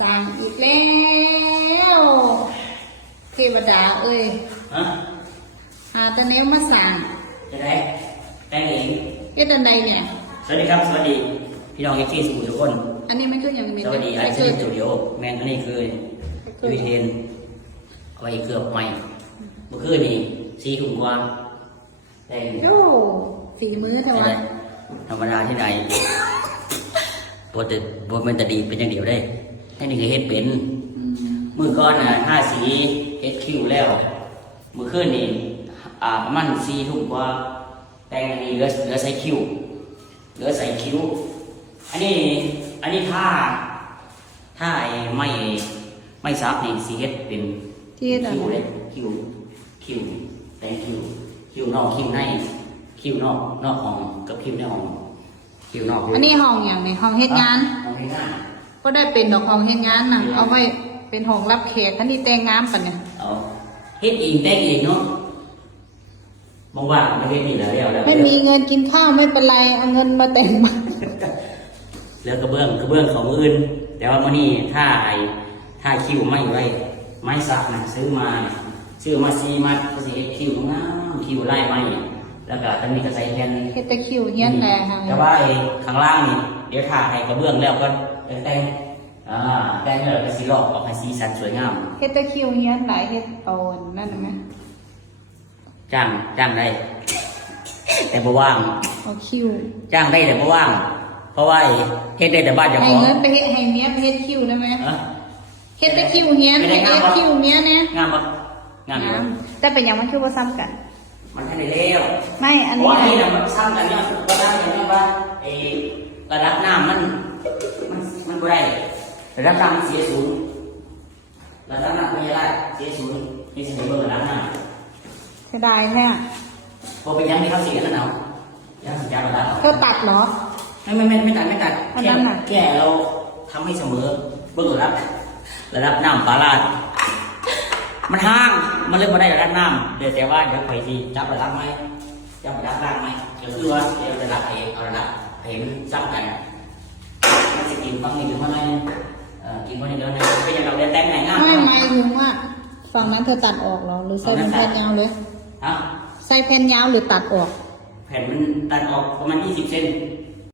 สั่งอีกแล้วเทวดาเอ้ยหาตะเนี้ยมาสั่งจะได้แต่งเองเฮ็ดอันใดเนี่ยสวัสดีครับสวัสดีพี่น้องเอฟซีสมุทรทุกคนอันนี้มันคืออย่างมีสวัสดีไอซีสตูดิโอแมนอันนี้คือวิเทนเอาไว้เกือบใหม่เมื่อคืนนี้ซีถุงกว่าแต่ง โอ้ฝีมือเท่าไหร่ธรรมดาที่ไหนปวดแต่ปวดมันแต่ดีเป็นอย่างเดียวได้ให้หนึ่งเฮ็ดเป็นมือก้อนห้าสีเฮ็ดคิวแล้วเมื่อคืนนี้ประมาณซีถุงกว่าแต่งอันนี้เหลือใส่คิวเหลือใส่คิ้วอันนี้ถ้าไอ้ไม่ซับนี่สีเฮ็ดเป็นคิ้วเลยคิ้วแต่งคิ้วนอกคิ้วในคิ้วนอกห้องกับคิ้วในห้องคิ้วนอกอันนี้ห้องอย่างในห้องเฮ็ดงานห้องเฮ็ดงานก็ได้เป็นดอกห้องเฮ็ดงานน่ะเอาไว้เป็นห้องรับแขกอันนี้แต่งงานปะเนี่ยเอาเฮ็ดเองแต่งเองเนาะบอกว่าไม่เฮ็ดนี่แล้วไม่มีเงินกินข้าวไม่เป็นไรเอาเงินมาแต่งมาเหลือกระเบื้องของอื่นแต่ว่ามื้อนี้ถ้าคิวไม่ไว้ไม้สักนะซื้อมา4 มัดก็สิเฮ็ดคิวงามคิวไล่ไม้แล้วก็ตอนนี้ก็ใส่แผ่นเฮ็ดแต่คิวเฮียนแต่แต่ว่าไอ้ข้างล่างนี่เดี๋ยวถ้าให้กระเบื้องแล้วก็แต่งแล้วก็สิลอกออกให้สีสันสวยงามเฮ็ดแต่คิวเฮียนหลายเฮ็ดเอานั่นมั้ยจ้างได้แต่บ่ว่างเอาคิวจ้างได้แต่บ่ว่างเพราะว่าเฮ็ดได้แต่บ้านเจ้าของให้เงินไปเฮ็ดให้เมียไปเฮ็ดคิวได้มั้ยเฮ็ดแต่คิวเฮียนเฮ็ดคิวเมียเนี่ยงามบ่งามแต่เป็นหยังมันคือบ่ซ้ำกันมันทันได้แล้วไม่อันนี้น่ะมันซ้ำกันเนี่ยบ่ได้อย่างว่าระดับน้ำมันบ่ได้ระดับน้ำเสียสูงระดับน้ำไม่ได้เสียสูงนี่สิเบิ่งระดับน้ำเสียดายแท้พอไปยังไม่เข้าสีกันแล้วยังสัญญาณระดับเธอตัดเหรอไม่ตัดแค่เราทำให้เสมอเบิ่งระดับน้ำปลาลาดมันห่างมันเลยมาได้ระดับน้ำเดี๋ยวแต่ว่าเดี๋ยวไปสิจับระดับไหมจับระดับล่างไหมเดี๋ยวคือว่าเดี๋ยวระดับเอาระดับเห็นซ้ำกันมันจะกินบางอย่างหรือว่าอะไรกินบางอย่างเดียวนะเป็นอย่างเราเดินแต่งไหนง่ายไม่หมายถึงว่าฝั่งนั้นเธอตัดออกเหรอหรือใส่เป็นแผ่นยาวเลยใส่แผ่นยาวหรือตัดออกแผ่นมันตัดออกประมาณ20 เซน